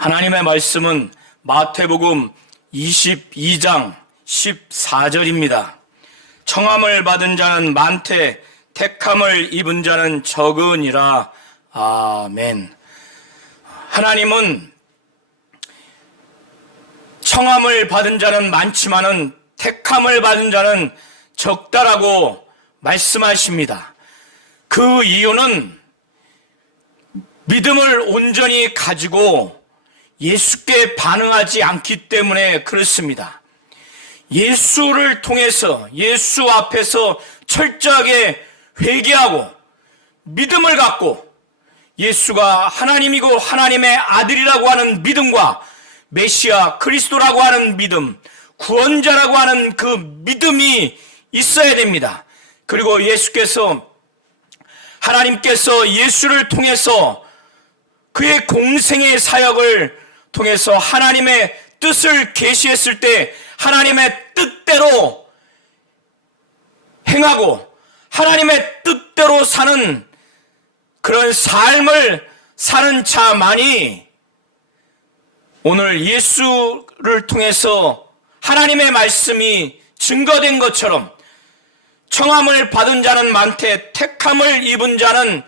하나님의 말씀은 마태복음 22장 14절입니다. 청함을 받은 자는 많되 택함을 입은 자는 적으니라. 아멘. 하나님은 청함을 받은 자는 많지만은 택함을 받은 자는 적다라고 말씀하십니다. 그 이유는 믿음을 온전히 가지고 예수께 반응하지 않기 때문에 그렇습니다. 예수를 통해서 예수 앞에서 철저하게 회개하고 믿음을 갖고 예수가 하나님이고 하나님의 아들이라고 하는 믿음과 메시아 그리스도라고 하는 믿음, 구원자라고 하는 그 믿음이 있어야 됩니다. 그리고 하나님께서 예수를 통해서 그의 공생의 사역을 통해서 하나님의 뜻을 계시했을 때 하나님의 뜻대로 행하고 하나님의 뜻대로 사는 그런 삶을 사는 자만이 오늘 예수를 통해서 하나님의 말씀이 증거된 것처럼 청함을 받은 자는 많되 택함을 입은 자는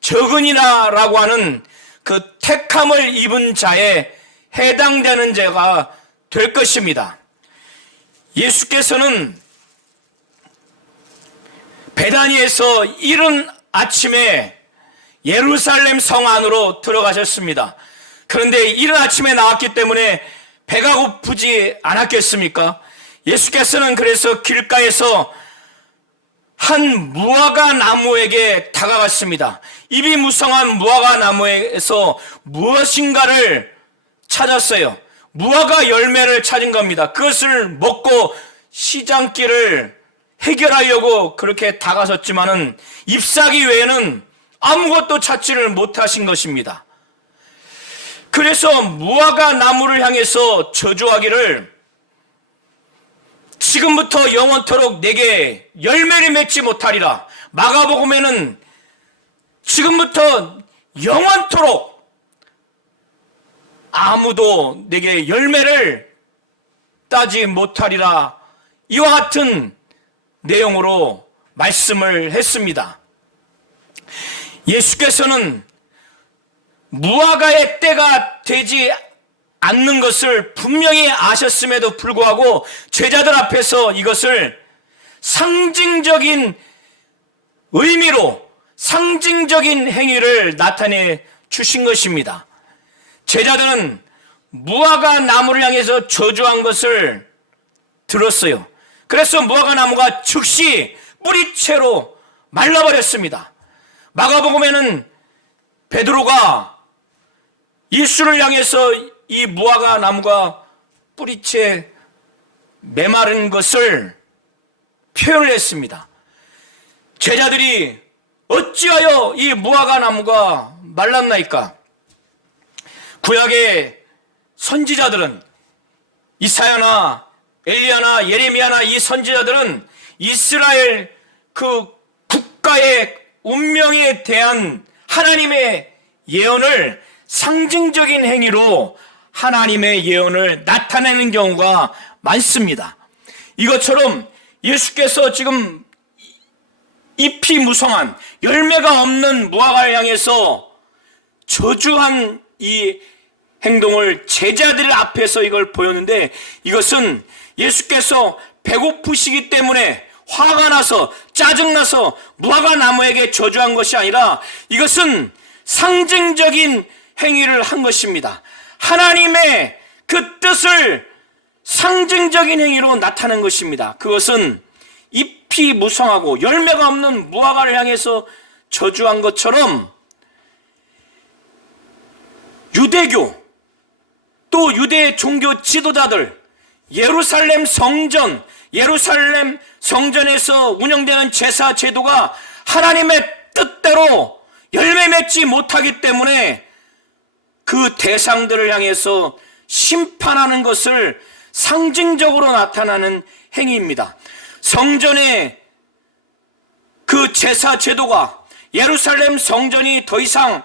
적으니라 라고 하는 그 택함을 입은 자에 해당되는 자가 될 것입니다. 예수께서는 베다니에서 이른 아침에 예루살렘 성 안으로 들어가셨습니다. 그런데 이른 아침에 나왔기 때문에 배가 고프지 않았겠습니까? 예수께서는 그래서 길가에서 한 무화과 나무에게 다가갔습니다. 입이 무성한 무화과 나무에서 무엇인가를 찾았어요. 무화과 열매를 찾은 겁니다. 그것을 먹고 시장길을 해결하려고 그렇게 다가섰지만은 잎사귀 외에는 아무것도 찾지를 못하신 것입니다. 그래서 무화과 나무를 향해서 저주하기를 지금부터 영원토록 내게 열매를 맺지 못하리라. 마가복음에는 지금부터 영원토록 아무도 내게 열매를 따지 못하리라. 이와 같은 내용으로 말씀을 했습니다. 예수께서는 무화과의 때가 되지 않는 것을 분명히 아셨음에도 불구하고 제자들 앞에서 이것을 상징적인 의미로 상징적인 행위를 나타내 주신 것입니다. 제자들은 무화과 나무를 향해서 저주한 것을 들었어요. 그래서 무화과 나무가 즉시 뿌리채로 말라버렸습니다. 마가복음에는 베드로가 예수를 향해서 이 무화과 나무가 뿌리채 메마른 것을 표현을 했습니다. 제자들이 어찌하여 이 무화과 나무가 말랐나이까? 구약의 선지자들은 이사야나 엘리야나 예레미야나 이 선지자들은 이스라엘 그 국가의 운명에 대한 하나님의 예언을 상징적인 행위로 하나님의 예언을 나타내는 경우가 많습니다. 이것처럼 예수께서 지금 잎이 무성한 열매가 없는 무화과를 향해서 저주한 이 행동을 제자들 앞에서 이걸 보였는데 이것은 예수께서 배고프시기 때문에 화가 나서 짜증나서 무화과 나무에게 저주한 것이 아니라 이것은 상징적인 행위를 한 것입니다. 하나님의 그 뜻을 상징적인 행위로 나타낸 것입니다. 그것은 잎이 무성하고 열매가 없는 무화과를 향해서 저주한 것처럼 유대교 또 유대 종교 지도자들 예루살렘 성전에서 운영되는 제사 제도가 하나님의 뜻대로 열매 맺지 못하기 때문에 그 대상들을 향해서 심판하는 것을 상징적으로 나타나는 행위입니다. 성전의 그 제사 제도가 예루살렘 성전이 더 이상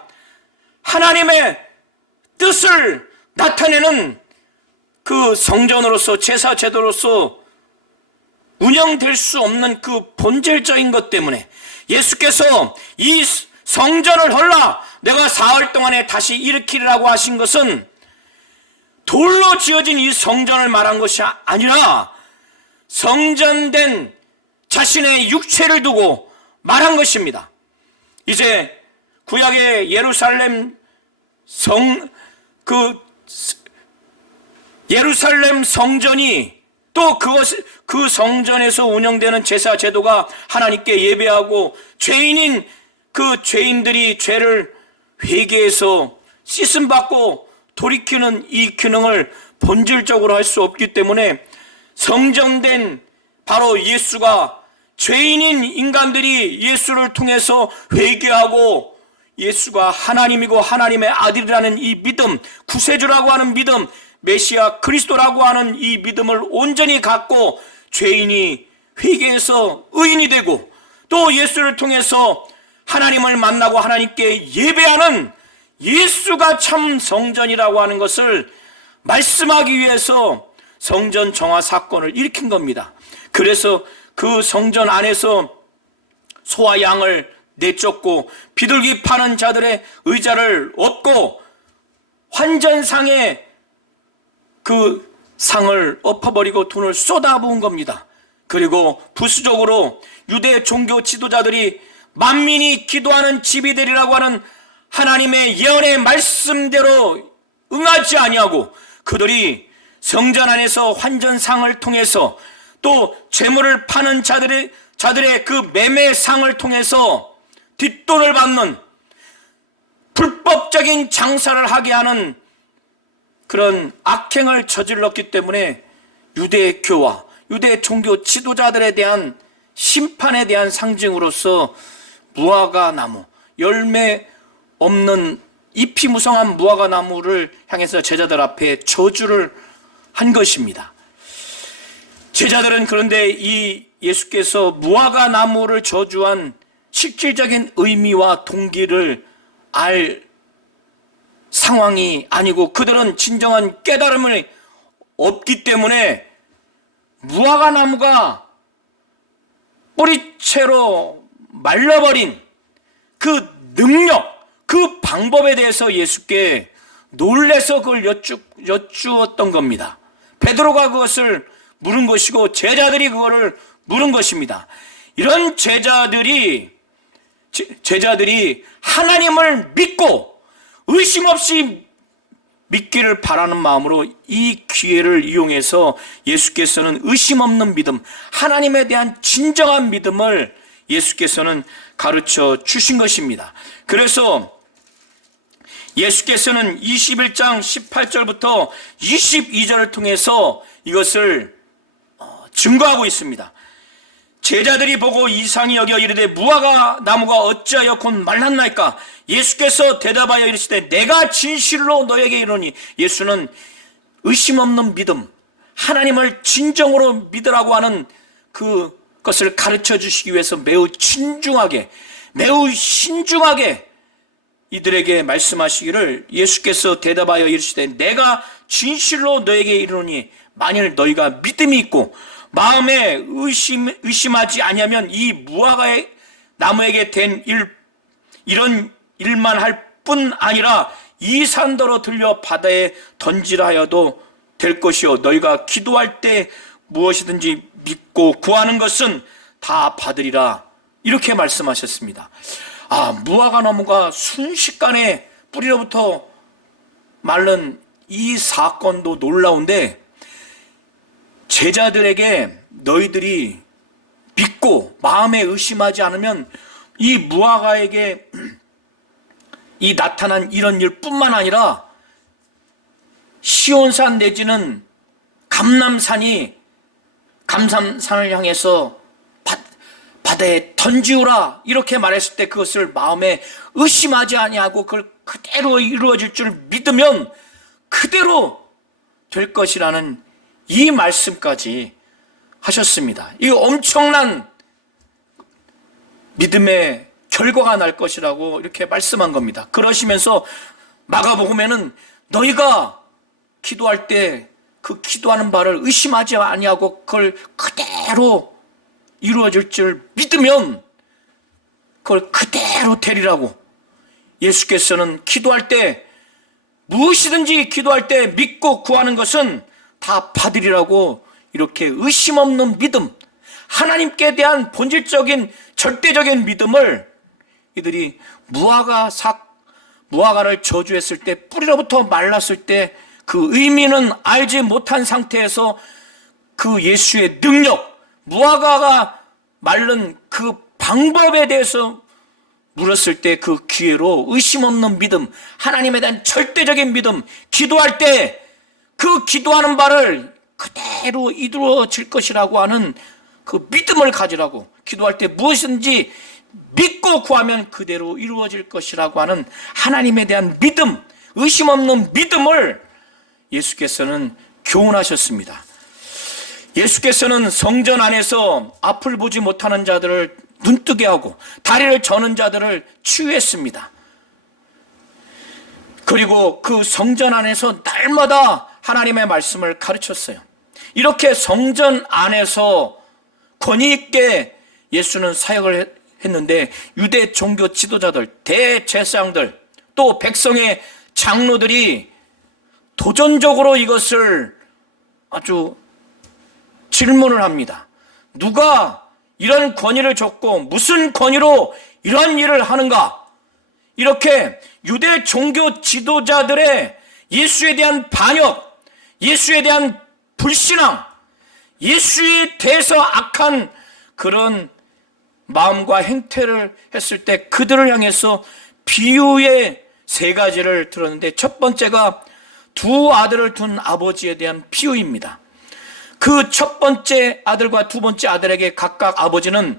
하나님의 뜻을 나타내는 그 성전으로서 제사 제도로서 운영될 수 없는 그 본질적인 것 때문에 예수께서 이 성전을 헐라 내가 사흘 동안에 다시 일으키리라고 하신 것은 돌로 지어진 이 성전을 말한 것이 아니라 성전된 자신의 육체를 두고 말한 것입니다. 이제 구약의 예루살렘 예루살렘 성전이 또 그 성전에서 운영되는 제사 제도가 하나님께 예배하고 죄인인 그 죄인들이 죄를 회개해서 씻음 받고 돌이키는 이 기능을 본질적으로 할 수 없기 때문에 성전된 바로 예수가 죄인인 인간들이 예수를 통해서 회개하고 예수가 하나님이고 하나님의 아들이라는 이 믿음, 구세주라고 하는 믿음, 메시아 그리스도라고 하는 이 믿음을 온전히 갖고 죄인이 회개해서 의인이 되고 또 예수를 통해서 하나님을 만나고 하나님께 예배하는 예수가 참 성전이라고 하는 것을 말씀하기 위해서 성전 정화 사건을 일으킨 겁니다. 그래서 그 성전 안에서 소와 양을 내쫓고 비둘기 파는 자들의 의자를 엎고 환전상에 그 상을 엎어버리고 돈을 쏟아부은 겁니다. 그리고 부수적으로 유대 종교 지도자들이 만민이 기도하는 집이 되리라고 하는 하나님의 예언의 말씀대로 응하지 아니하고 그들이 성전 안에서 환전상을 통해서 또 재물을 파는 자들의 그 매매상을 통해서 뒷돈을 받는 불법적인 장사를 하게 하는 그런 악행을 저질렀기 때문에 유대교와 유대 종교 지도자들에 대한 심판에 대한 상징으로서 무화과 나무, 열매 없는 잎이 무성한 무화과 나무를 향해서 제자들 앞에 저주를 한 것입니다. 제자들은 그런데 이 예수께서 무화과 나무를 저주한 실질적인 의미와 동기를 알 상황이 아니고 그들은 진정한 깨달음을 없기 때문에 무화과 나무가 뿌리채로 말라버린 그 능력, 그 방법에 대해서 예수께 놀래서 그걸 여쭈었던 겁니다. 베드로가 그것을 물은 것이고 제자들이 그거를 물은 것입니다. 이런 제자들이 하나님을 믿고 의심 없이 믿기를 바라는 마음으로 이 기회를 이용해서 예수께서는 의심 없는 믿음, 하나님에 대한 진정한 믿음을 예수께서는 가르쳐 주신 것입니다. 그래서 예수께서는 21장 18절부터 22절을 통해서 이것을 증거하고 있습니다. 제자들이 보고 이상히 여겨 이르되 무화과 나무가 어찌하여 곧 말랐나이까? 예수께서 대답하여 이르시되 내가 진실로 너에게 이르노니. 예수는 의심 없는 믿음, 하나님을 진정으로 믿으라고 하는 그것을 가르쳐 주시기 위해서 매우 신중하게 이들에게 말씀하시기를 예수께서 대답하여 이르시되 내가 진실로 너에게 이르노니 만일 너희가 믿음이 있고 마음에 의심하지 아니하면 이 무화과의 나무에게 된 이런 일만 할 뿐 아니라 이 산더러 들려 바다에 던지라 하여도 될 것이요 너희가 기도할 때 무엇이든지 믿고 구하는 것은 다 받으리라. 이렇게 말씀하셨습니다. 무화과 나무가 순식간에 뿌리로부터 마른 이 사건도 놀라운데 제자들에게 너희들이 믿고 마음에 의심하지 않으면 이 무화과에게 이 나타난 이런 일뿐만 아니라 시온산 내지는 감람산을 향해서 바다에 던지우라 이렇게 말했을 때 그것을 마음에 의심하지 아니하고 그걸 그대로 이루어질 줄 믿으면 그대로 될 것이라는 이 말씀까지 하셨습니다. 이 엄청난 믿음의 결과가 날 것이라고 이렇게 말씀한 겁니다. 그러시면서 마가복음에는 너희가 기도할 때 그 기도하는 바를 의심하지 아니하고 그걸 그대로 이루어질 줄 믿으면 그걸 그대로 되리라고. 예수께서는 기도할 때 무엇이든지 기도할 때 믿고 구하는 것은 다 받으리라고 이렇게 의심 없는 믿음, 하나님께 대한 본질적인 절대적인 믿음을 이들이 무화과를 저주했을 때, 뿌리로부터 말랐을 때 그 의미는 알지 못한 상태에서 그 예수의 능력, 무화과가 마른 그 방법에 대해서 물었을 때 그 기회로 의심 없는 믿음, 하나님에 대한 절대적인 믿음, 기도할 때 그 기도하는 바를 그대로 이루어질 것이라고 하는 그 믿음을 가지라고. 기도할 때 무엇인지 믿고 구하면 그대로 이루어질 것이라고 하는 하나님에 대한 믿음, 의심 없는 믿음을 예수께서는 교훈하셨습니다. 예수께서는 성전 안에서 앞을 보지 못하는 자들을 눈뜨게 하고 다리를 저는 자들을 치유했습니다. 그리고 그 성전 안에서 날마다 하나님의 말씀을 가르쳤어요. 이렇게 성전 안에서 권위 있게 예수는 사역을 했는데 유대 종교 지도자들, 대제사장들, 또 백성의 장로들이 도전적으로 이것을 아주 질문을 합니다. 누가 이런 권위를 줬고 무슨 권위로 이런 일을 하는가? 이렇게 유대 종교 지도자들의 예수에 대한 반역, 예수에 대한 불신앙, 예수에 대해서 악한 그런 마음과 행태를 했을 때 그들을 향해서 비유의 세 가지를 들었는데, 첫 번째가 두 아들을 둔 아버지에 대한 비유입니다. 그 첫 번째 아들과 두 번째 아들에게 각각 아버지는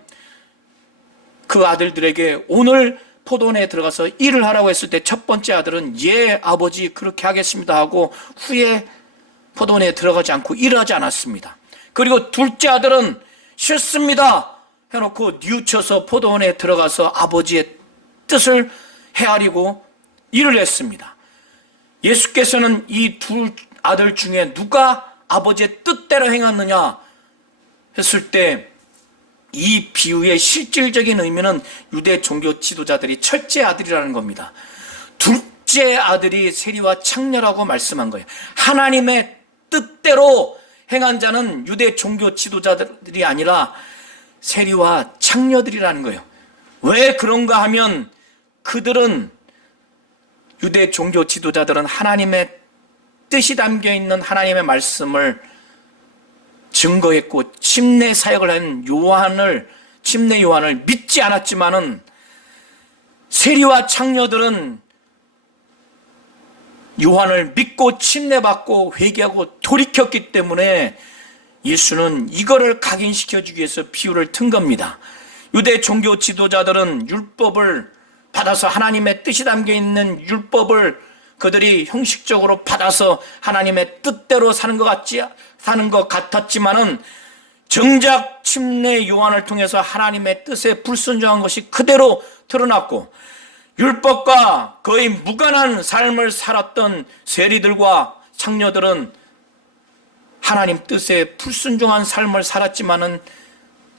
그 아들들에게 오늘 포도원에 들어가서 일을 하라고 했을 때 첫 번째 아들은 예 아버지 그렇게 하겠습니다 하고 후에 포도원에 들어가지 않고 일하지 않았습니다. 그리고 둘째 아들은 싫습니다 해놓고 뉘우쳐서 포도원에 들어가서 아버지의 뜻을 헤아리고 일을 했습니다. 예수께서는 이 두 아들 중에 누가 아버지의 뜻대로 행하느냐 했을 때 이 비유의 실질적인 의미는 유대 종교 지도자들이 첫째 아들이라는 겁니다. 둘째 아들이 세리와 창녀라고 말씀한 거예요. 하나님의 뜻대로 행한 자는 유대 종교 지도자들이 아니라 세리와 창녀들이라는 거예요. 왜 그런가 하면 그들은, 유대 종교 지도자들은 하나님의 뜻이 담겨있는 하나님의 말씀을 증거했고 침례 사역을 한 침례 요한을 믿지 않았지만은 세리와 창녀들은 요한을 믿고 침례받고 회개하고 돌이켰기 때문에 예수는 이거를 각인시켜주기 위해서 비유를 튼 겁니다. 유대 종교 지도자들은 율법을 받아서 하나님의 뜻이 담겨있는 율법을 그들이 형식적으로 받아서 하나님의 뜻대로 사는 것 같았지만은 정작 침례 요한을 통해서 하나님의 뜻에 불순종한 것이 그대로 드러났고, 율법과 거의 무관한 삶을 살았던 세리들과 창녀들은 하나님 뜻에 불순종한 삶을 살았지만은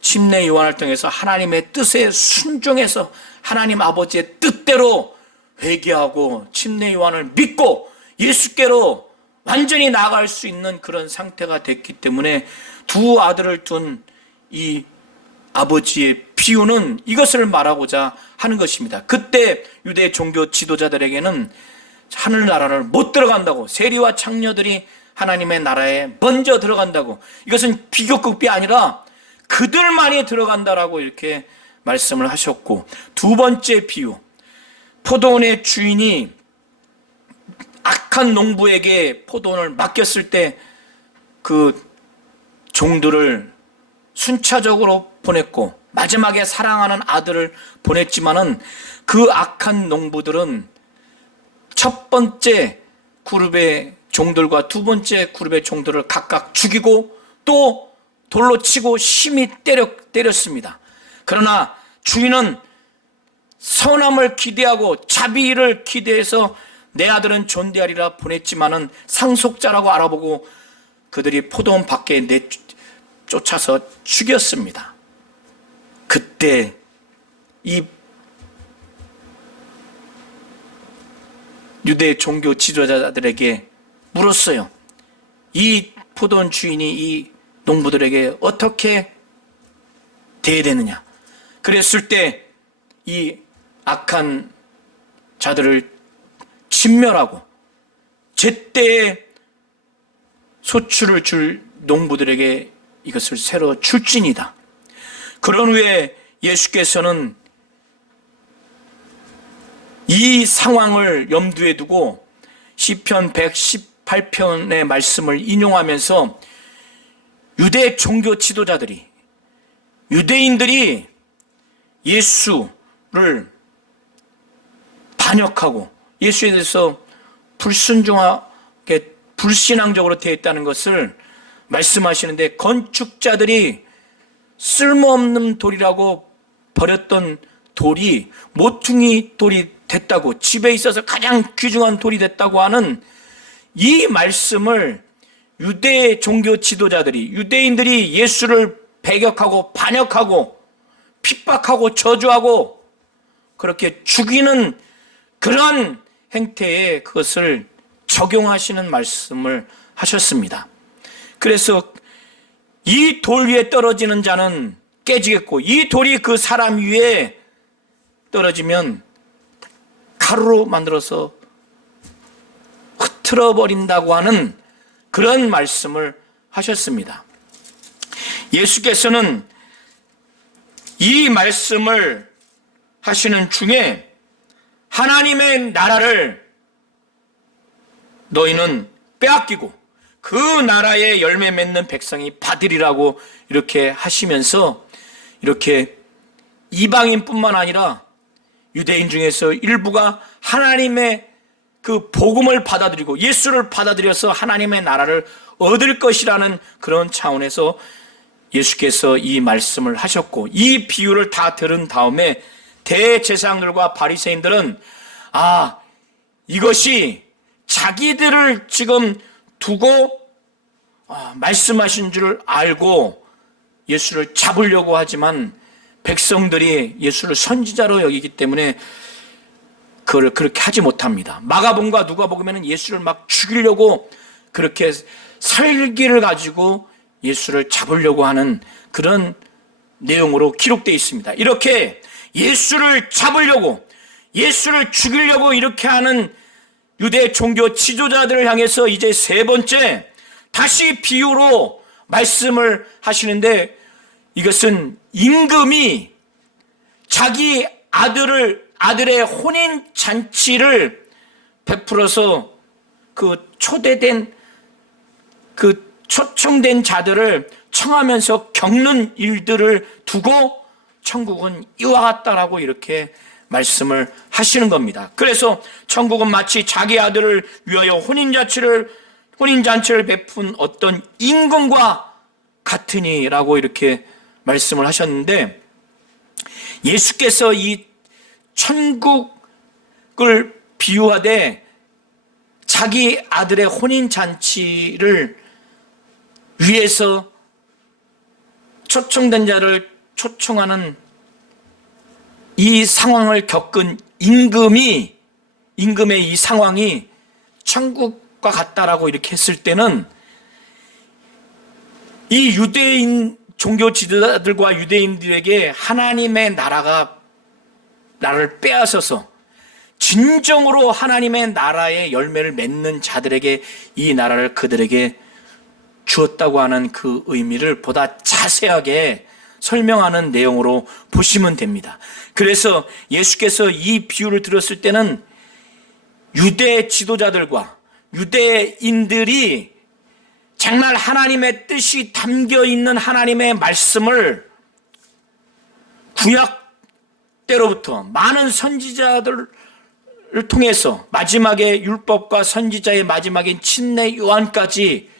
침례 요한을 통해서 하나님의 뜻에 순종해서 하나님 아버지의 뜻대로 회개하고 침례 요한을 믿고 예수께로 완전히 나아갈 수 있는 그런 상태가 됐기 때문에 두 아들을 둔 이 아버지의 비유는 이것을 말하고자 하는 것입니다. 그때 유대 종교 지도자들에게는 하늘나라를 못 들어간다고, 세리와 창녀들이 하나님의 나라에 먼저 들어간다고, 이것은 비교급이 아니라 그들만이 들어간다라고 이렇게 말씀을 하셨고, 두 번째 비유, 포도원의 주인이 악한 농부에게 포도원을 맡겼을 때 그 종들을 순차적으로 보냈고 마지막에 사랑하는 아들을 보냈지만은 그 악한 농부들은 첫 번째 그룹의 종들과 두 번째 그룹의 종들을 각각 죽이고 또 돌로 치고 심히 때렸습니다. 그러나 주인은 선함을 기대하고 자비를 기대해서 내 아들은 존대하리라 보냈지만은 상속자라고 알아보고 그들이 포도원 밖에 내쫓아서 죽였습니다. 그때 이 유대 종교 지도자들에게 물었어요. 이 포도원 주인이 이 농부들에게 어떻게 대해야 되느냐. 그랬을 때 이 악한 자들을 진멸하고 제때에 소출을 줄 농부들에게 이것을 새로 줄지니다. 그런 후에 예수께서는 이 상황을 염두에 두고 시편 118편의 말씀을 인용하면서 유대 종교 지도자들이, 유대인들이 예수를 반역하고 예수에 대해서 불순종하게 불신앙적으로 되었다는 것을 말씀하시는데, 건축자들이 쓸모없는 돌이라고 버렸던 돌이 모퉁이 돌이 됐다고, 집에 있어서 가장 귀중한 돌이 됐다고 하는 이 말씀을 유대 종교 지도자들이, 유대인들이 예수를 배격하고 반역하고 핍박하고 저주하고 그렇게 죽이는 그런 행태에 그것을 적용하시는 말씀을 하셨습니다. 그래서 이 돌 위에 떨어지는 자는 깨지겠고, 이 돌이 그 사람 위에 떨어지면 가루로 만들어서 흩트러 버린다고 하는 그런 말씀을 하셨습니다. 예수께서는 이 말씀을 하시는 중에 하나님의 나라를 너희는 빼앗기고 그 나라의 열매 맺는 백성이 받으리라고 이렇게 하시면서, 이렇게 이방인뿐만 아니라 유대인 중에서 일부가 하나님의 그 복음을 받아들이고 예수를 받아들여서 하나님의 나라를 얻을 것이라는 그런 차원에서 예수께서 이 말씀을 하셨고, 이 비유를 다 들은 다음에 대제사장들과 바리새인들은 이것이 자기들을 지금 두고 말씀하신 줄 알고 예수를 잡으려고 하지만, 백성들이 예수를 선지자로 여기기 때문에 그걸 그렇게 하지 못합니다. 마가복음과 누가복음에는 예수를 막 죽이려고 그렇게 살기를 가지고 예수를 잡으려고 하는 그런 내용으로 기록되어 있습니다. 이렇게 예수를 잡으려고, 예수를 죽이려고 이렇게 하는 유대 종교 지도자들을 향해서 이제 세 번째 다시 비유로 말씀을 하시는데, 이것은 임금이 자기 아들의 혼인 잔치를 베풀어서 그 초청된 자들을 청하면서 겪는 일들을 두고 천국은 이와 같다라고 이렇게 말씀을 하시는 겁니다. 그래서 천국은 마치 자기 아들을 위하여 혼인잔치를 베푼 어떤 임금과 같으니라고 이렇게 말씀을 하셨는데, 예수께서 이 천국을 비유하되 자기 아들의 혼인잔치를 위해서 초청된 자를 초청하는 이 상황을 겪은 임금의 이 상황이 천국과 같다라고 이렇게 했을 때는, 이 유대인 종교 지도자들과 유대인들에게 하나님의 나라를 빼앗아서 진정으로 하나님의 나라의 열매를 맺는 자들에게 이 나라를 그들에게 주었다고 하는 그 의미를 보다 자세하게 설명하는 내용으로 보시면 됩니다. 그래서 예수께서 이 비유를 들었을 때는 유대 지도자들과 유대인들이 정말 하나님의 뜻이 담겨 있는 하나님의 말씀을 구약 때로부터 많은 선지자들을 통해서 마지막에 율법과 선지자의 마지막인 침례 요한까지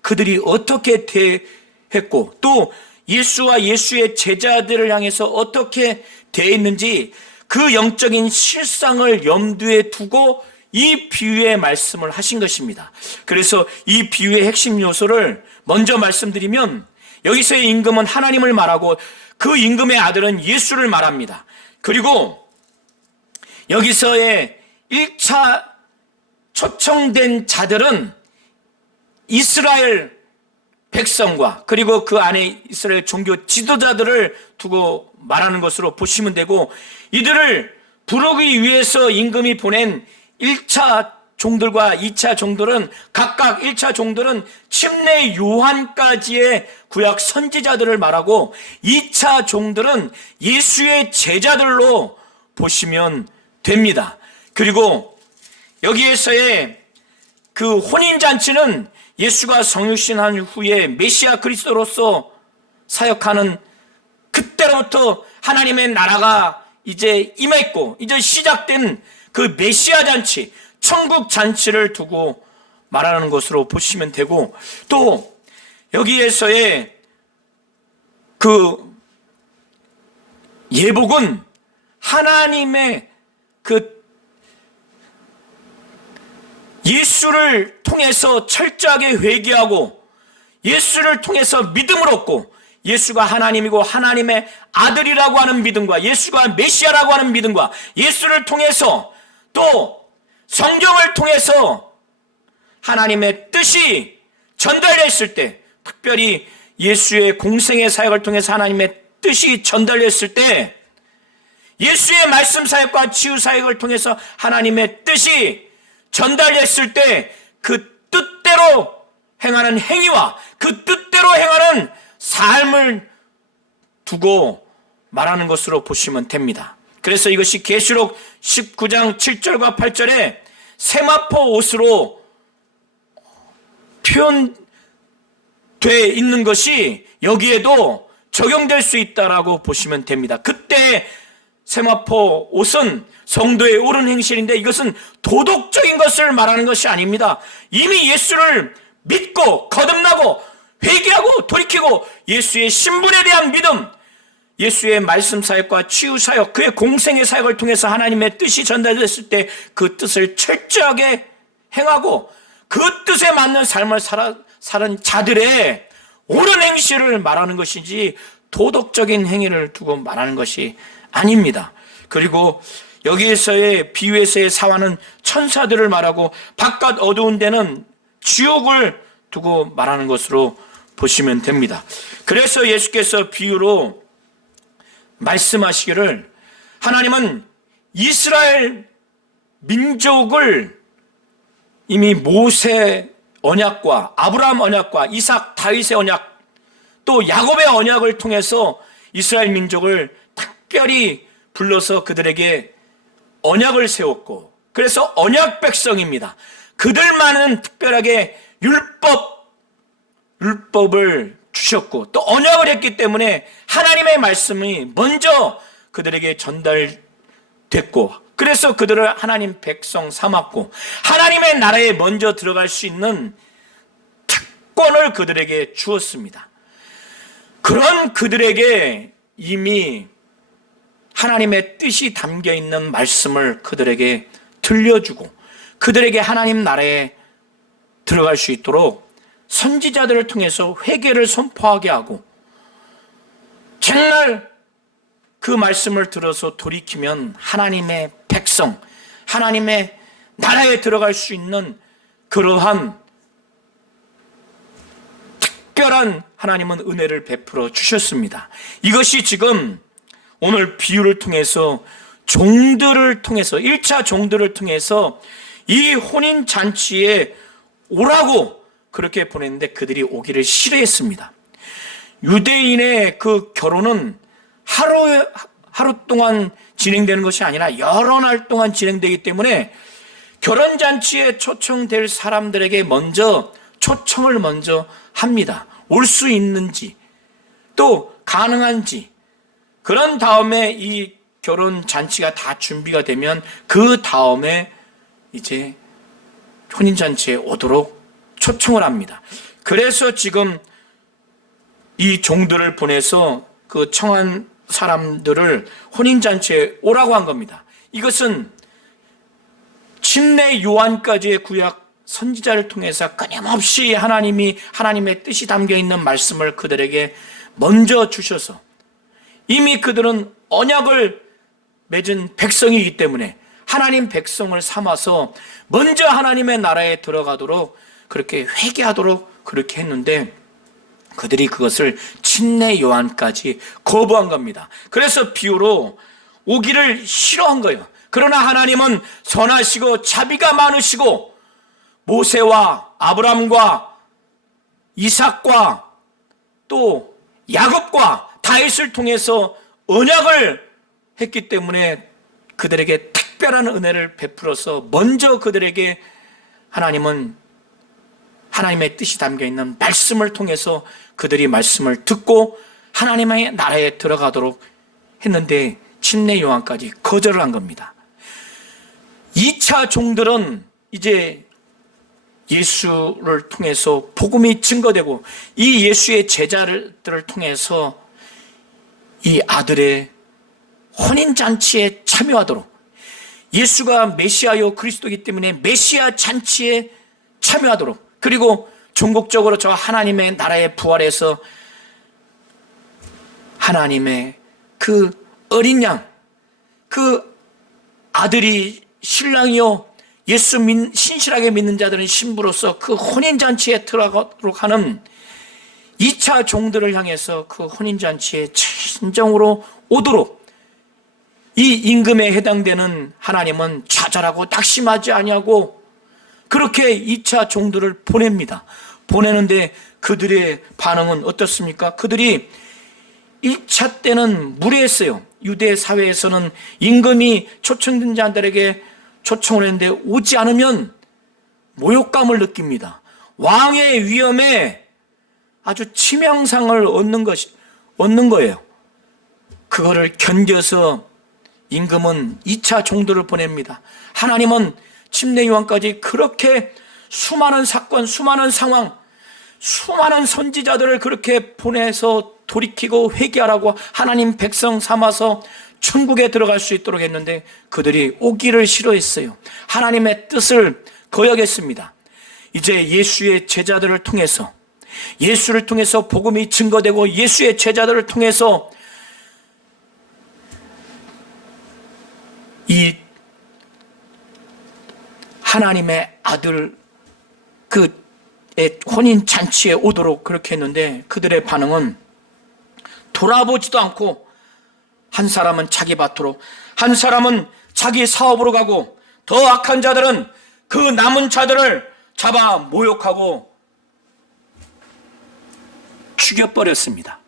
그들이 어떻게 대했고, 또 예수와 예수의 제자들을 향해서 어떻게 대했는지 그 영적인 실상을 염두에 두고 이 비유의 말씀을 하신 것입니다. 그래서 이 비유의 핵심 요소를 먼저 말씀드리면, 여기서의 임금은 하나님을 말하고 그 임금의 아들은 예수를 말합니다. 그리고 여기서의 1차 초청된 자들은 이스라엘 백성과 그리고 그 안에 이스라엘 종교 지도자들을 두고 말하는 것으로 보시면 되고, 이들을 부르기 위해서 임금이 보낸 1차 종들과 2차 종들은 각각 1차 종들은 침례 요한까지의 구약 선지자들을 말하고, 2차 종들은 예수의 제자들로 보시면 됩니다. 그리고 여기에서의 그 혼인잔치는 예수가 성육신한 후에 메시아 그리스도로서 사역하는 그때로부터 하나님의 나라가 이제 임했고 이제 시작된 그 메시아 잔치, 천국 잔치를 두고 말하는 것으로 보시면 되고, 또 여기에서의 그 예복은 하나님의 그 예수를 통해서 철저하게 회개하고 예수를 통해서 믿음을 얻고, 예수가 하나님이고 하나님의 아들이라고 하는 믿음과 예수가 메시아라고 하는 믿음과 예수를 통해서 또 성경을 통해서 하나님의 뜻이 전달됐을 때, 특별히 예수의 공생의 사역을 통해서 하나님의 뜻이 전달됐을 때, 예수의 말씀 사역과 치유 사역을 통해서 하나님의 뜻이 전달됐을 때 그 뜻대로 행하는 행위와 그 뜻대로 행하는 삶을 두고 말하는 것으로 보시면 됩니다. 그래서 이것이 계시록 19장 7절과 8절에 세마포 옷으로 표현되어 있는 것이 여기에도 적용될 수 있다라고 보시면 됩니다. 그때 세마포 옷은 성도의 옳은 행실인데 이것은 도덕적인 것을 말하는 것이 아닙니다. 이미 예수를 믿고 거듭나고 회개하고 돌이키고 예수의 신분에 대한 믿음, 예수의 말씀 사역과 치유 사역, 그의 공생의 사역을 통해서 하나님의 뜻이 전달됐을 때 그 뜻을 철저하게 행하고 그 뜻에 맞는 삶을 사는 자들의 옳은 행실을 말하는 것이지 도덕적인 행위를 두고 말하는 것이 아닙니다. 그리고 여기에서의 비유에서의 사화는 천사들을 말하고 바깥 어두운 데는 지옥을 두고 말하는 것으로 보시면 됩니다. 그래서 예수께서 비유로 말씀하시기를, 하나님은 이스라엘 민족을 이미 모세 언약과 아브라함 언약과 이삭 다윗의 언약 또 야곱의 언약을 통해서 이스라엘 민족을 특별히 불러서 그들에게 언약을 세웠고, 그래서 언약 백성입니다. 그들만은 특별하게 율법을 주셨고 또 언약을 했기 때문에 하나님의 말씀이 먼저 그들에게 전달됐고, 그래서 그들을 하나님 백성 삼았고 하나님의 나라에 먼저 들어갈 수 있는 특권을 그들에게 주었습니다. 그런 그들에게 이미 하나님의 뜻이 담겨있는 말씀을 그들에게 들려주고 그들에게 하나님 나라에 들어갈 수 있도록 선지자들을 통해서 회개를 선포하게 하고, 정말 그 말씀을 들어서 돌이키면 하나님의 백성, 하나님의 나라에 들어갈 수 있는 그러한 특별한 하나님은 은혜를 베풀어 주셨습니다. 이것이 지금 오늘 비유를 통해서 종들을 통해서 1차 종들을 통해서 이 혼인잔치에 오라고 그렇게 보냈는데 그들이 오기를 싫어했습니다. 유대인의 그 결혼은 하루 동안 진행되는 것이 아니라 여러 날 동안 진행되기 때문에 결혼잔치에 초청될 사람들에게 먼저 초청을 먼저 합니다. 올 수 있는지 또 가능한지. 그런 다음에 이 결혼잔치가 다 준비가 되면 그 다음에 이제 혼인잔치에 오도록 초청을 합니다. 그래서 지금 이 종들을 보내서 그 청한 사람들을 혼인잔치에 오라고 한 겁니다. 이것은 침례 요한까지의 구약 선지자를 통해서 끊임없이 하나님의 뜻이 담겨있는 말씀을 그들에게 먼저 주셔서 이미 그들은 언약을 맺은 백성이기 때문에 하나님 백성을 삼아서 먼저 하나님의 나라에 들어가도록 그렇게 회개하도록 그렇게 했는데 그들이 그것을 침례 요한까지 거부한 겁니다. 그래서 비유로 오기를 싫어한 거예요. 그러나 하나님은 선하시고 자비가 많으시고 모세와 아브람과 이삭과 또 야곱과 다윗을 통해서 언약을 했기 때문에 그들에게 특별한 은혜를 베풀어서 먼저 그들에게 하나님은 하나님의 뜻이 담겨있는 말씀을 통해서 그들이 말씀을 듣고 하나님의 나라에 들어가도록 했는데 침례 요한까지 거절을 한 겁니다. 2차 종들은 이제 예수를 통해서 복음이 증거되고 이 예수의 제자들을 통해서 이 아들의 혼인잔치에 참여하도록 예수가 메시아요 그리스도이기 때문에 메시아 잔치에 참여하도록 그리고 전국적으로 저 하나님의 나라의 부활에서 하나님의 그 어린 양, 그 아들이 신랑이요 예수 신실하게 믿는 자들은 신부로서 그 혼인잔치에 들어가도록 하는 2차 종들을 향해서 그 혼인잔치에 진정으로 오도록 이 임금에 해당되는 하나님은 좌절하고 낙심하지 아니하고 그렇게 2차 종들을 보냅니다. 보내는데 그들의 반응은 어떻습니까? 그들이 1차 때는 무례했어요. 유대 사회에서는 임금이 초청된 자들에게 초청을 했는데 오지 않으면 모욕감을 느낍니다. 왕의 위엄에 아주 치명상을 얻는 거예요. 그거를 견뎌서 임금은 2차 종들을 보냅니다. 하나님은 침례 요한까지 그렇게 수많은 사건, 수많은 상황, 수많은 선지자들을 그렇게 보내서 돌이키고 회개하라고 하나님 백성 삼아서 천국에 들어갈 수 있도록 했는데 그들이 오기를 싫어했어요. 하나님의 뜻을 거역했습니다. 이제 예수의 제자들을 통해서 예수를 통해서 복음이 증거되고 예수의 제자들을 통해서 이 하나님의 아들 그의 혼인 잔치에 오도록 그렇게 했는데 그들의 반응은 돌아보지도 않고 한 사람은 자기 밭으로 한 사람은 자기 사업으로 가고 더 악한 자들은 그 남은 자들을 잡아 모욕하고 죽여버렸습니다.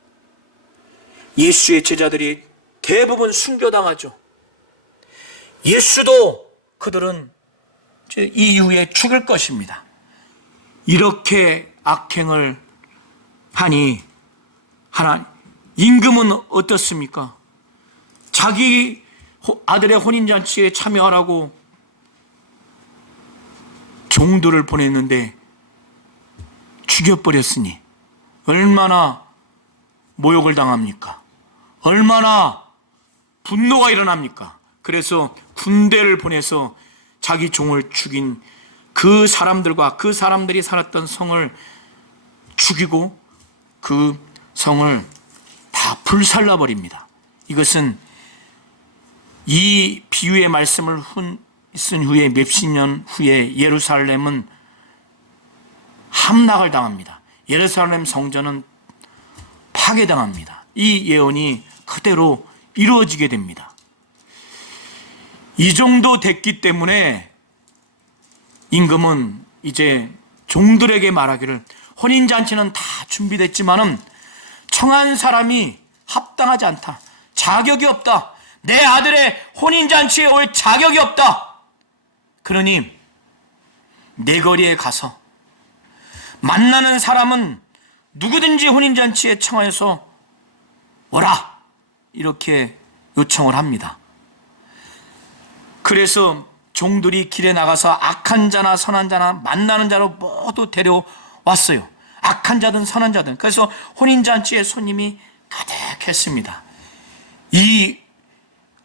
예수의 제자들이 대부분 순교당하죠. 예수도 그들은 이후에 죽을 것입니다. 이렇게 악행을 하니 임금은 어떻습니까? 자기 아들의 혼인잔치에 참여하라고 종들을 보냈는데 죽여버렸으니 얼마나 모욕을 당합니까? 얼마나 분노가 일어납니까? 그래서 군대를 보내서 자기 종을 죽인 그 사람들과 그 사람들이 살았던 성을 죽이고 그 성을 다 불살라버립니다. 이것은 이 비유의 말씀을 쓴 후에 몇십 년 후에 예루살렘은 함락을 당합니다. 예루살렘 성전은 파괴당합니다. 이 예언이 그대로 이루어지게 됩니다. 이 정도 됐기 때문에 임금은 이제 종들에게 말하기를 혼인잔치는 다 준비됐지만은 청한 사람이 합당하지 않다. 자격이 없다. 내 아들의 혼인잔치에 올 자격이 없다. 그러니 내거리에 가서 만나는 사람은 누구든지 혼인잔치에 청하여서 오라. 이렇게 요청을 합니다. 그래서 종들이 길에 나가서 악한 자나 선한 자나 만나는 자로 모두 데려왔어요. 악한 자든 선한 자든. 그래서 혼인잔치에 손님이 가득했습니다. 이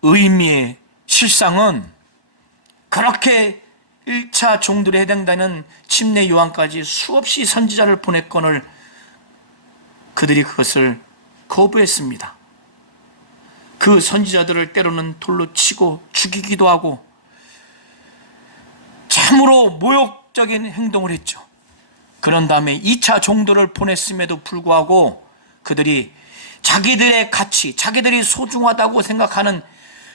의미의 실상은 그렇게 1차 종들에 해당되는 침례 요한까지 수없이 선지자를 보냈건을 그들이 그것을 거부했습니다. 그 선지자들을 때로는 돌로 치고 죽이기도 하고 참으로 모욕적인 행동을 했죠. 그런 다음에 2차 종들을 보냈음에도 불구하고 그들이 자기들의 가치, 자기들이 소중하다고 생각하는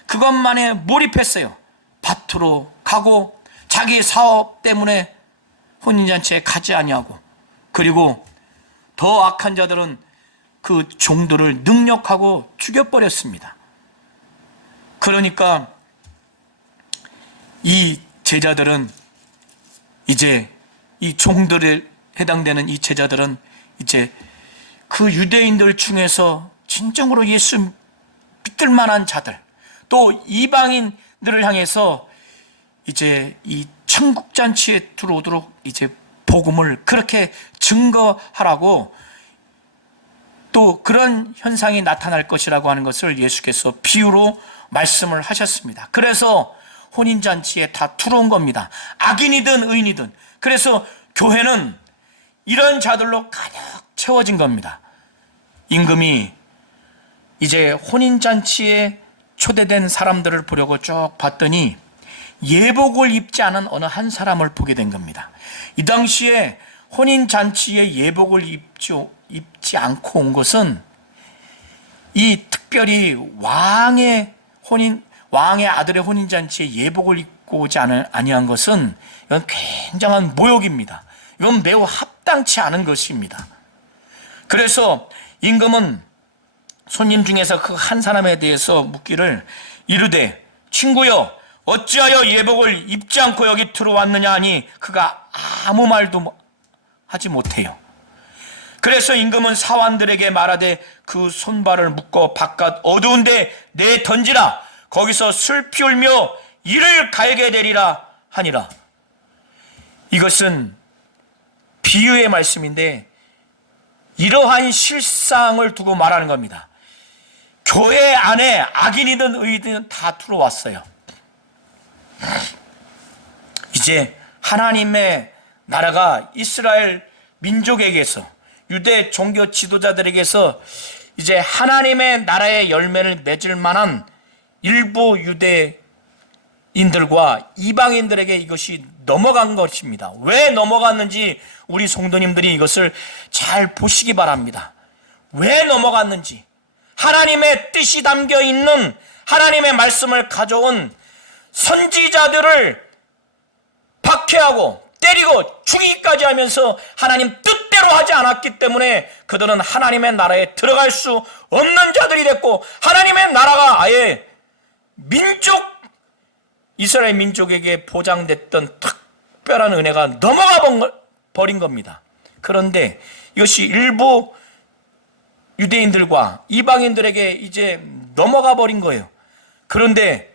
그것만에 몰입했어요. 밭으로 가고 자기 사업 때문에 혼인잔치에 가지 아니하고, 그리고 더 악한 자들은 그 종들을 능욕하고 죽여버렸습니다. 그러니까 이 제자들은 이제 이 종들에 해당되는 이 제자들은 이제 그 유대인들 중에서 진정으로 예수 믿을 만한 자들, 또 이방인들을 향해서 이제 이 천국잔치에 들어오도록 이제 복음을 그렇게 증거하라고, 또 그런 현상이 나타날 것이라고 하는 것을 예수께서 비유로 말씀을 하셨습니다. 그래서 혼인잔치에 다 들어온 겁니다. 악인이든 의인이든. 그래서 교회는 이런 자들로 가득 채워진 겁니다. 임금이 이제 혼인잔치에 초대된 사람들을 보려고 쭉 봤더니 예복을 입지 않은 어느 한 사람을 보게 된 겁니다. 이 당시에 혼인잔치에 예복을 입지 않고 온 것은 이 특별히 왕의 아들의 혼인잔치에 예복을 입고 오지 아니한 것은 이건 굉장한 모욕입니다. 이건 매우 합당치 않은 것입니다. 그래서 임금은 손님 중에서 그 한 사람에 대해서 묻기를 이르되, 친구여, 어찌하여 예복을 입지 않고 여기 들어왔느냐 하니 그가 아무 말도 하지 못해요. 그래서 임금은 사환들에게 말하되 그 손발을 묶어 바깥 어두운 데 내 던지라. 거기서 슬피 울며 이를 갈게 되리라 하니라. 이것은 비유의 말씀인데 이러한 실상을 두고 말하는 겁니다. 교회 안에 악인이든 의인이든 다 들어왔어요. 이제 하나님의 나라가 이스라엘 민족에게서, 유대 종교 지도자들에게서 이제 하나님의 나라의 열매를 맺을 만한 일부 유대인들과 이방인들에게 이것이 넘어간 것입니다. 왜 넘어갔는지 우리 성도님들이 이것을 잘 보시기 바랍니다. 왜 넘어갔는지, 하나님의 뜻이 담겨 있는 하나님의 말씀을 가져온 선지자들을 박해하고 때리고 죽이기까지 하면서 하나님 뜻대로 하지 않았기 때문에 그들은 하나님의 나라에 들어갈 수 없는 자들이 됐고, 하나님의 나라가 아예 이스라엘 민족에게 보장됐던 특별한 은혜가 넘어가 버린 겁니다. 그런데 이것이 일부 유대인들과 이방인들에게 이제 넘어가 버린 거예요. 그런데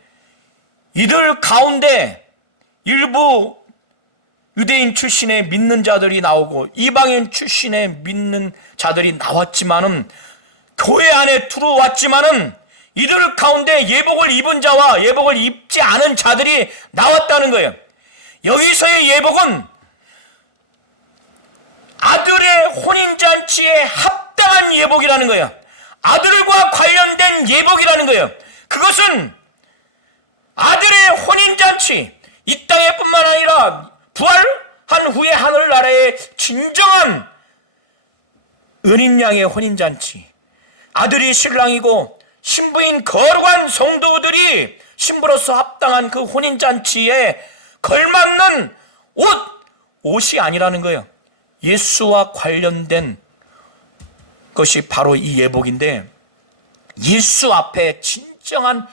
이들 가운데 일부 유대인 출신의 믿는 자들이 나오고 이방인 출신의 믿는 자들이 나왔지만은, 교회 안에 들어왔지만은 이들 가운데 예복을 입은 자와 예복을 입지 않은 자들이 나왔다는 거예요. 여기서의 예복은 아들의 혼인잔치에 합당한 예복이라는 거예요. 아들과 관련된 예복이라는 거예요. 그것은 아들의 혼인잔치, 이 땅에 뿐만 아니라 부활한 후에 하늘나라의 진정한 은인 양의 혼인잔치, 아들이 신랑이고 신부인 거룩한 성도들이 신부로서 합당한 그 혼인잔치에 걸맞는 옷이 아니라는 거예요. 예수와 관련된 것이 바로 이 예복인데, 예수 앞에 진정한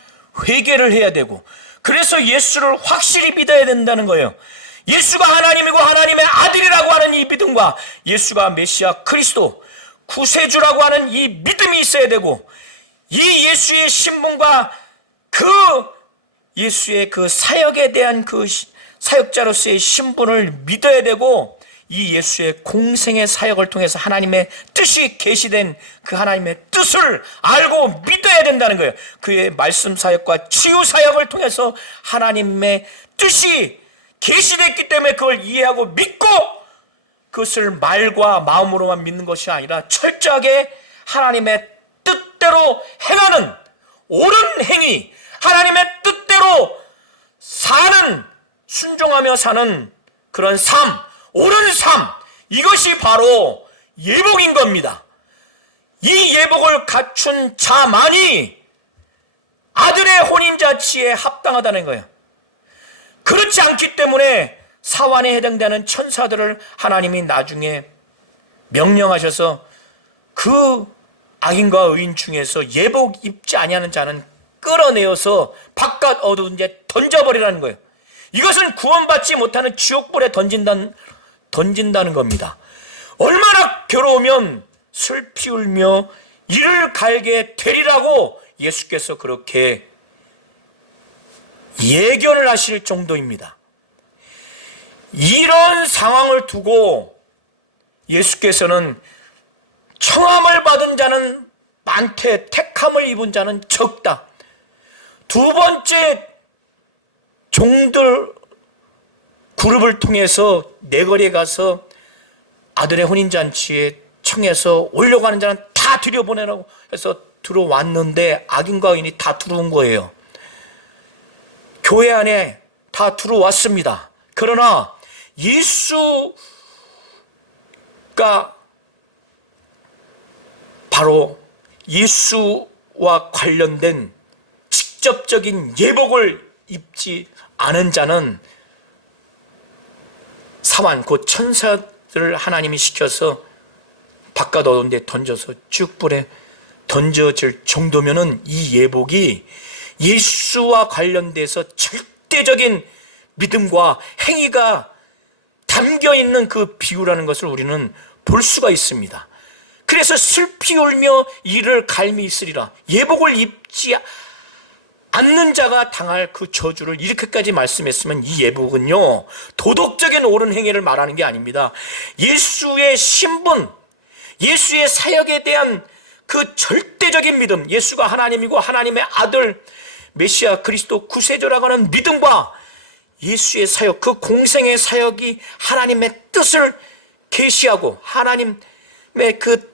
회개를 해야 되고, 그래서 예수를 확실히 믿어야 된다는 거예요. 예수가 하나님이고 하나님의 아들이라고 하는 이 믿음과 예수가 메시아 그리스도 구세주라고 하는 이 믿음이 있어야 되고, 이 예수의 신분과 그 예수의 그 사역에 대한 그 사역자로서의 신분을 믿어야 되고, 이 예수의 공생의 사역을 통해서 하나님의 뜻이 계시된 그 하나님의 뜻을 알고 믿어야 된다는 거예요. 그의 말씀 사역과 치유 사역을 통해서 하나님의 뜻이 계시됐기 때문에 그걸 이해하고 믿고 그것을 말과 마음으로만 믿는 것이 아니라 철저하게 하나님의 뜻대로 행하는 옳은 행위, 하나님의 뜻대로 사는, 순종하며 사는 그런 삶, 옳은 삶, 이것이 바로 예복인 겁니다. 이 예복을 갖춘 자만이 아들의 혼인잔치에 합당하다는 거예요. 그렇지 않기 때문에 사환에 해당되는 천사들을 하나님이 나중에 명령하셔서 그 악인과 의인 중에서 예복 입지 아니하는 자는 끌어내어서 바깥 어두운 데 던져버리라는 거예요. 이것은 구원받지 못하는 지옥불에 던진다는 겁니다. 얼마나 괴로우면 슬피 울며 이를 갈게 되리라고 예수께서 그렇게 예견을 하실 정도입니다. 이런 상황을 두고 예수께서는 청함을 받은 자는 많되 택함을 입은 자는 적다. 두 번째 종들 그룹을 통해서 내거리에 가서 아들의 혼인잔치에 청해서 올려가는 자는 다 들여보내라고 해서 들어왔는데 악인과 의인이 다 들어온 거예요. 교회 안에 다 들어왔습니다. 그러나 예수가 바로 예수와 관련된 직접적인 예복을 입지 않은 자는 사환, 곧 천사들을 하나님이 시켜서 바깥 어두운 데 던져서 지옥불에 던져질 정도면은 이 예복이 예수와 관련돼서 절대적인 믿음과 행위가 담겨 있는 그 비유라는 것을 우리는 볼 수가 있습니다. 그래서 슬피 울며 이를 갈미 있으리라. 예복을 입지 않는 자가 당할 그 저주를 이렇게까지 말씀했으면 이 예복은요, 도덕적인 옳은 행위를 말하는 게 아닙니다. 예수의 신분, 예수의 사역에 대한 그 절대적인 믿음, 예수가 하나님이고 하나님의 아들 메시아 그리스도 구세주라고 하는 믿음과 예수의 사역, 그 공생의 사역이 하나님의 뜻을 계시하고 하나님의 그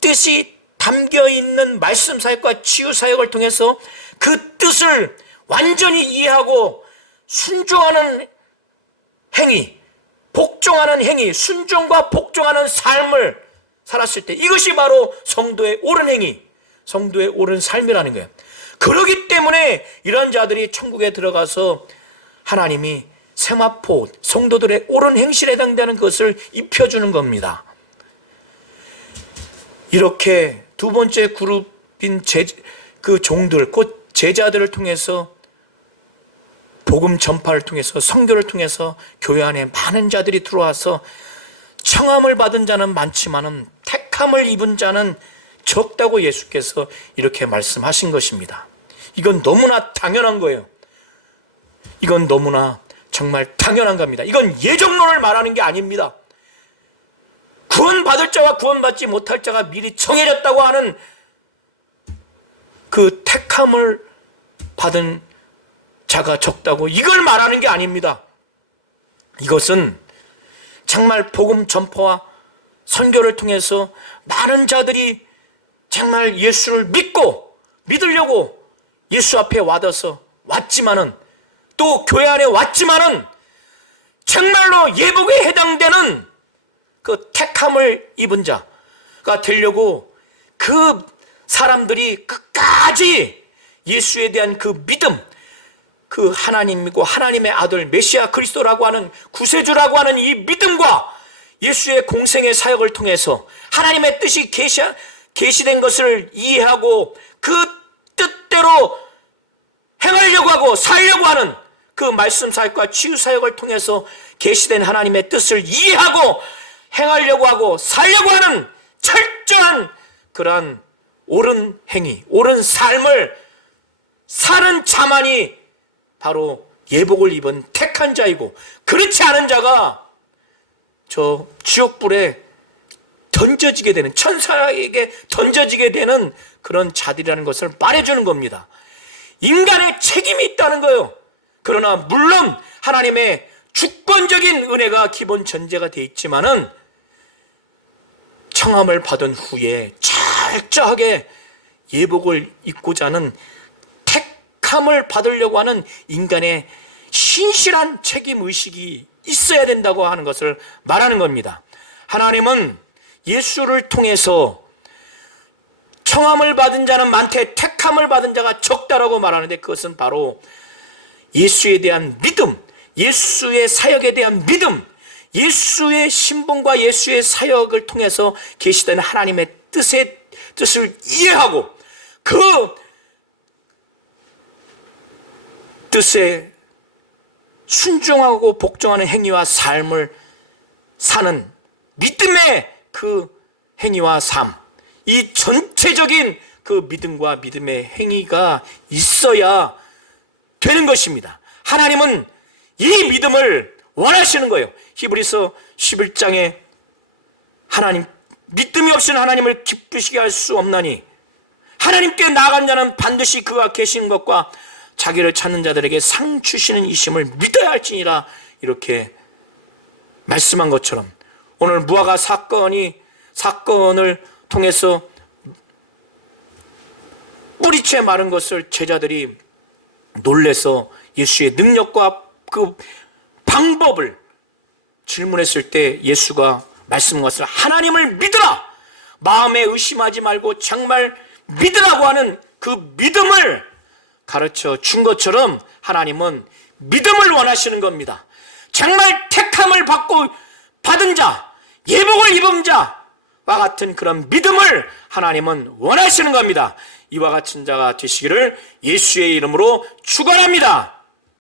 뜻이 담겨있는 말씀 사역과 치유 사역을 통해서 그 뜻을 완전히 이해하고 순종하는 행위, 복종하는 행위, 순종과 복종하는 삶을 살았을 때 이것이 바로 성도의 옳은 행위, 성도의 옳은 삶이라는 거예요. 그렇기 때문에 이런 자들이 천국에 들어가서 하나님이 세마포, 성도들의 옳은 행실에 해당되는 것을 입혀주는 겁니다. 이렇게 두 번째 그룹인 그 종들, 곧 제자들을 통해서 복음 전파를 통해서 선교를 통해서 교회 안에 많은 자들이 들어와서 청함을 받은 자는 많지만은 택함을 입은 자는 적다고 예수께서 이렇게 말씀하신 것입니다. 이건 너무나 당연한 거예요. 이건 너무나 정말 당연한 겁니다. 이건 예정론을 말하는 게 아닙니다. 구원받을 자와 구원받지 못할 자가 미리 정해졌다고 하는 그 택함을 받은 자가 적다고 이걸 말하는 게 아닙니다. 이것은 정말 복음 전파와 선교를 통해서 많은 자들이 정말 예수를 믿으려고 예수 앞에 와서 왔지만은, 또 교회 안에 왔지만은 정말로 예복에 해당되는 그 택함을 입은 자가 되려고 그 사람들이 끝까지 예수에 대한 그 믿음, 그 하나님이고 하나님의 아들 메시아 그리스도라고 하는 구세주라고 하는 이 믿음과 예수의 공생의 사역을 통해서 하나님의 뜻이 계시된 것을 이해하고 그 뜻대로 행하려고 하고 살려고 하는 그 말씀 사역과 치유 사역을 통해서 계시된 하나님의 뜻을 이해하고 행하려고 하고 살려고 하는 철저한 그러한 옳은 행위, 옳은 삶을 사는 자만이 바로 예복을 입은 택한 자이고, 그렇지 않은 자가 저 지옥불에 던져지게 되는, 천사에게 던져지게 되는 그런 자들이라는 것을 말해주는 겁니다. 인간의 책임이 있다는 거예요. 그러나 물론 하나님의 주권적인 은혜가 기본 전제가 되어 있지만은 청함을 받은 후에 철저하게 예복을 입고자 하는 택함을 받으려고 하는 인간의 신실한 책임의식이 있어야 된다고 하는 것을 말하는 겁니다. 하나님은 예수를 통해서 청함을 받은 자는 많되 택함을 받은 자가 적다라고 말하는데, 그것은 바로 예수에 대한 믿음, 예수의 사역에 대한 믿음, 예수의 신분과 예수의 사역을 통해서 계시던 하나님의 뜻을 이해하고 그 뜻에 순종하고 복종하는 행위와 삶을 사는 믿음의 그 행위와 삶, 이 전체적인 그 믿음과 믿음의 행위가 있어야 되는 것입니다. 하나님은 이 믿음을 원하시는 거예요. 히브리서 11장에 하나님, 믿음이 없이는 하나님을 기쁘시게 할 수 없나니 하나님께 나아간 자는 반드시 그가 계시는 것과 자기를 찾는 자들에게 상 주시는 이심을 믿어야 할지니라, 이렇게 말씀한 것처럼 오늘 무화과 사건을 통해서 뿌리채 마른 것을 제자들이 놀래서 예수의 능력과 그 방법을 질문했을 때 예수가 말씀한 것을 하나님을 믿으라, 마음에 의심하지 말고 정말 믿으라고 하는 그 믿음을 가르쳐 준 것처럼 하나님은 믿음을 원하시는 겁니다. 정말 택함을 받은 자, 예복을 입은 자와 같은 그런 믿음을 하나님은 원하시는 겁니다. 이와 같은 자가 되시기를 예수의 이름으로 축원합니다.